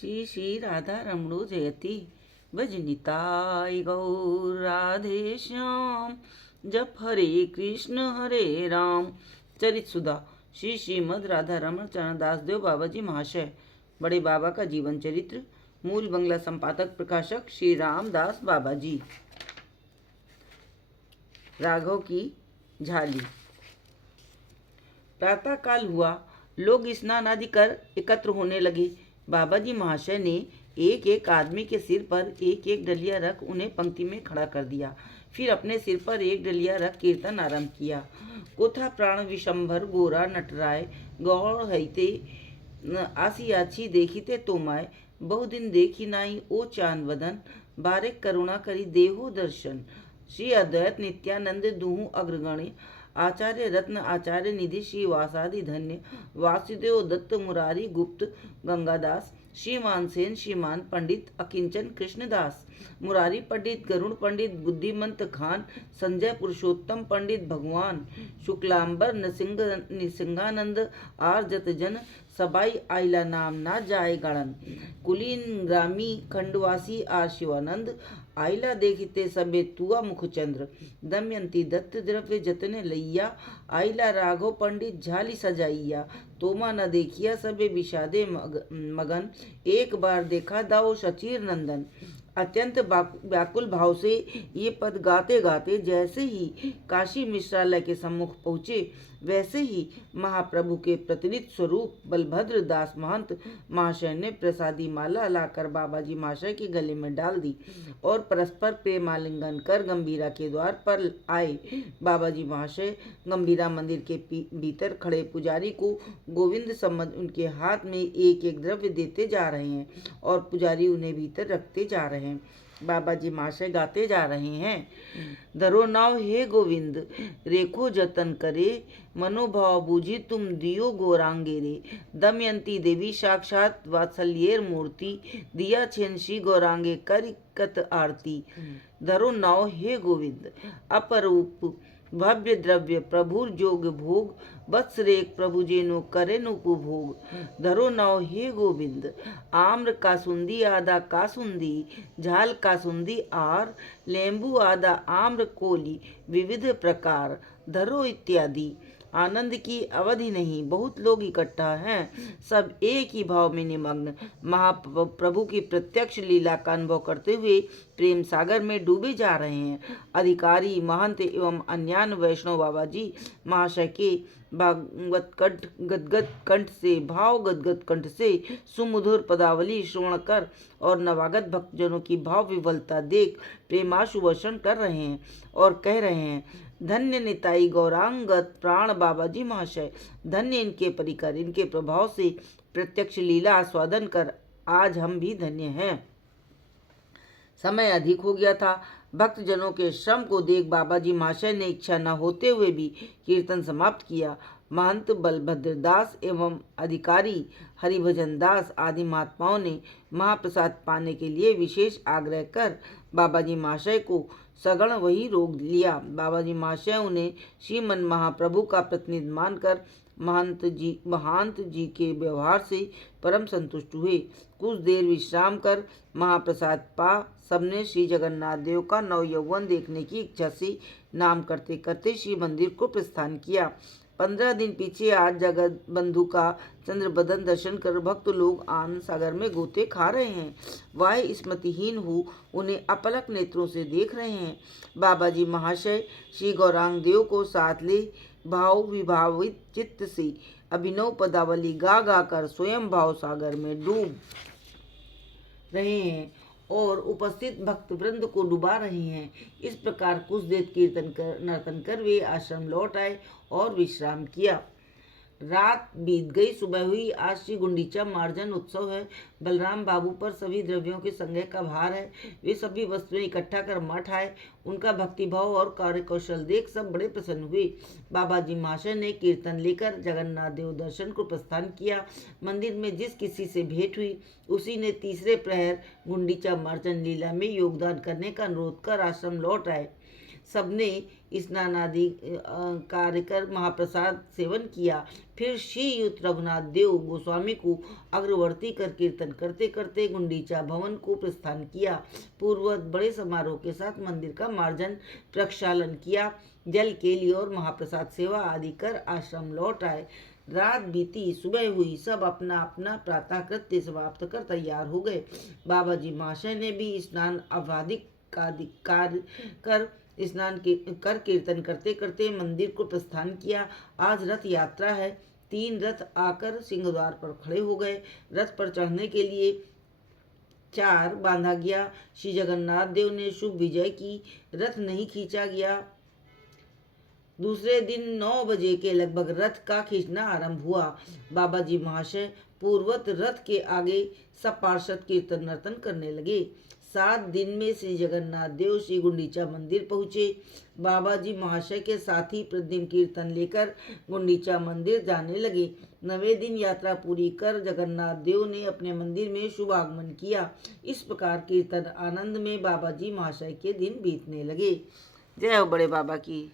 श्री श्री राधा रमणो जयति भजनिताय गौर राधे श्याम। जप हरे राम। चरित सुधा श्री श्रीमद राधा रमण चरण दास देव बाबा जी महाशय। बड़े बाबा का जीवन चरित्र। मूल बंगला संपादक प्रकाशक श्री रामदास बाबा जी। राघव की झाली। प्रातः काल हुआ, लोग स्नान आदि कर एकत्र होने लगे। बाबा जी महाशय ने एक एक आदमी के सिर पर एक एक डलिया रख उन्हें पंक्ति में खड़ा कर दिया। फिर अपने सिर पर एक डलिया रख कीर्तन आरंभ किया। कोथा प्राण विशंभर गोरा नटराय गौड़ हईते आसी आछी देखीते तोमाय बहुदिन देखी नाई ओ चांद वदन बारे करुणा करी देहो दर्शन। श्री अद्वैत नित्यानंद दुहु अग्रगण्य आचार्य रत्न आचार्य निधि श्री वासादि धन्य वासुदेव दत्त मुरारी गुप्त गंगादास श्रीमान सेन श्रीमान पंडित अकिंचन कृष्णदास मुरारी पंडित गरुण पंडित बुद्धिमंत खान संजय पुरुषोत्तम पंडित भगवान शुक्लांबर निसिंगानंद आर्जत जन सबाई आइला नाम ना जाए गणन कुलीन ग्रामी खंडवासी आर शिवानंद आइला देखते सबे तुआ मुखचंद्र दमयंती दत्त द्रव्य जतने लैया आइला राघव पंडित झाली सजाइया तोमा न देखिया सबे विषादे मगन एक बार देखा दाओ शचीर नंदन। अत्यंत व्याकुल भाव से ये पद गाते गाते जैसे ही काशी मिश्रालय के सम्मुख पहुँचे वैसे ही महाप्रभु के प्रतिनिधि स्वरूप बलभद्र दास महंत महाशय ने प्रसादी माला लाकर बाबा जी महाशय के गले में डाल दी और परस्पर प्रेमालिंगन कर गंभीरा के द्वार पर आए। बाबा जी महाशय गंभीरा मंदिर के भीतर खड़े पुजारी को गोविंद समझ उनके हाथ में एक एक द्रव्य देते जा रहे हैं और पुजारी उन्हें भीतर रखते जा रहे हैं। बाबा जी महाशय गाते जा रहे हैं। धरो नाव हे गोविंद रेखो जतन करे मनोभाव बूझी तुम दियो गौरांगे रे दमयंती देवी साक्षात वात्सल्येर मूर्ति दिया छेन श्री गौरांगे करिकत आरती। धरो नाव हे गोविंद अपरूप भव्य द्रव्य प्रभुर जोग भोग वत्सरेक प्रभु जेनो करे नुपुभोग। धरो नाव हे गोविंद आम्र कासुंदी आदा कासुंदी झाल कासुंदी आर लेंबू आदा आम्र कोली विविध प्रकार धरो इत्यादि। आनंद की अवधि नहीं, बहुत लोग इकट्ठा हैं, सब एक ही भाव में निमग्न महाप्रभु की प्रत्यक्ष लीला का अनुभव करते हुए प्रेम सागर में डूबे जा रहे हैं। अधिकारी महंत एवं अन्यान्य वैष्णव बाबा जी महाशय के भागवत कंठ गदगद कंठ से भाव गदगद कंठ से सुमधुर पदावली श्रवण कर और नवागत भक्तजनों की भाव विवलता देख प्रेमाशु वर्षण कर रहे हैं और कह रहे हैं, धन्य निताई गौरांगत प्राण बाबा जी महाशय, धन्य इनके परिकर, इनके प्रभाव से प्रत्यक्ष लीला आस्वादन कर आज हम भी धन्य हैं। समय अधिक हो गया था। भक्तजनों के श्रम को देख बाबा जी महाशय ने इच्छा न होते हुए भी कीर्तन समाप्त किया। महंत बलभद्र दास एवं अधिकारी हरिभजन दास आदि महात्माओं ने महाप्रसाद पाने के लिए विशेष आग्रह कर बाबा जी महाशय को सगण वही रोक लिया। बाबा जी महाशय उन्हें श्रीमन महाप्रभु का प्रतिनिधि मानकर महंत जी के व्यवहार से परम संतुष्ट हुए। कुछ देर विश्राम कर महाप्रसाद पा सबने श्री जगन्नाथ देव का नव यौवन देखने की इच्छा से नाम करते करते श्री मंदिर को प्रस्थान किया। 15 दिन पीछे आज जगत बंधु का चंद्रबदन दर्शन कर भक्त लोग आनंद सागर में गोते खा रहे हैं। वह स्मृतिहीन हो उन्हें अपलक नेत्रों से देख रहे हैं। बाबा जी महाशय श्री गौरांग देव को साथ ले भाव विभावित चित्त से अभिनव पदावली गा गा कर स्वयं भाव सागर में डूब रहे हैं और उपस्थित भक्त वृंद को डुबा रहे हैं। इस प्रकार कुछ देर कीर्तन कर नर्तन कर वे आश्रम लौट आए और विश्राम किया। रात बीत गई, सुबह हुई। आज श्री गुंडीचा मार्जन उत्सव है। बलराम बाबू पर सभी द्रव्यों के संग्रह का भार है। वे सभी वस्तुएं इकट्ठा कर मठ आए। उनका भक्तिभाव और कार्यकौशल देख सब बड़े प्रसन्न हुए। बाबा जी महाशय ने कीर्तन लेकर जगन्नाथ देव दर्शन को प्रस्थान किया। मंदिर में जिस किसी से भेंट हुई उसी ने तीसरे प्रहर गुंडीचा मार्जन लीला में योगदान करने का अनुरोध कर आश्रम लौट आए। सबने स्नान आदि कार्य कर महाप्रसाद सेवन किया। फिर श्रीयुत रघुनाथ देव गोस्वामी को अग्रवर्ती कर कीर्तन करते करते गुंडीचा भवन को प्रस्थान किया। पूर्ववत बड़े समारोह के साथ मंदिर का मार्जन प्रक्षालन किया, जल केली और महाप्रसाद सेवा आदि कर आश्रम लौट आए। रात बीती, सुबह हुई, सब अपना अपना प्रातः कृत्य समाप्त कर तैयार हो गए। बाबा जी महाशय ने भी स्नान आवादिक कार्य कर कर कीर्तन करते करते मंदिर को प्रस्थान किया। आज रथ यात्रा है। 3 रथ आकर सिंहद्वार पर खड़े हो गए। रथ पर चढ़ने के लिए 4 बांधा गया। श्री जगन्नाथ देव ने शुभ विजय की। रथ नहीं खींचा गया। दूसरे दिन 9 बजे के लगभग रथ का खींचना आरंभ हुआ। बाबा जी महाशय पूर्वत रथ के आगे सब पार्षद कीर्तन नर्तन करने लगे। 7 दिन में श्री जगन्नाथ देव श्री गुंडीचा मंदिर पहुँचे। बाबा जी महाशय के साथी प्रतिदिन कीर्तन लेकर गुंडीचा मंदिर जाने लगे। 9वें दिन यात्रा पूरी कर जगन्नाथ देव ने अपने मंदिर में शुभ आगमन किया। इस प्रकार कीर्तन आनंद में बाबा जी महाशय के दिन बीतने लगे। जय हो बड़े बाबा की।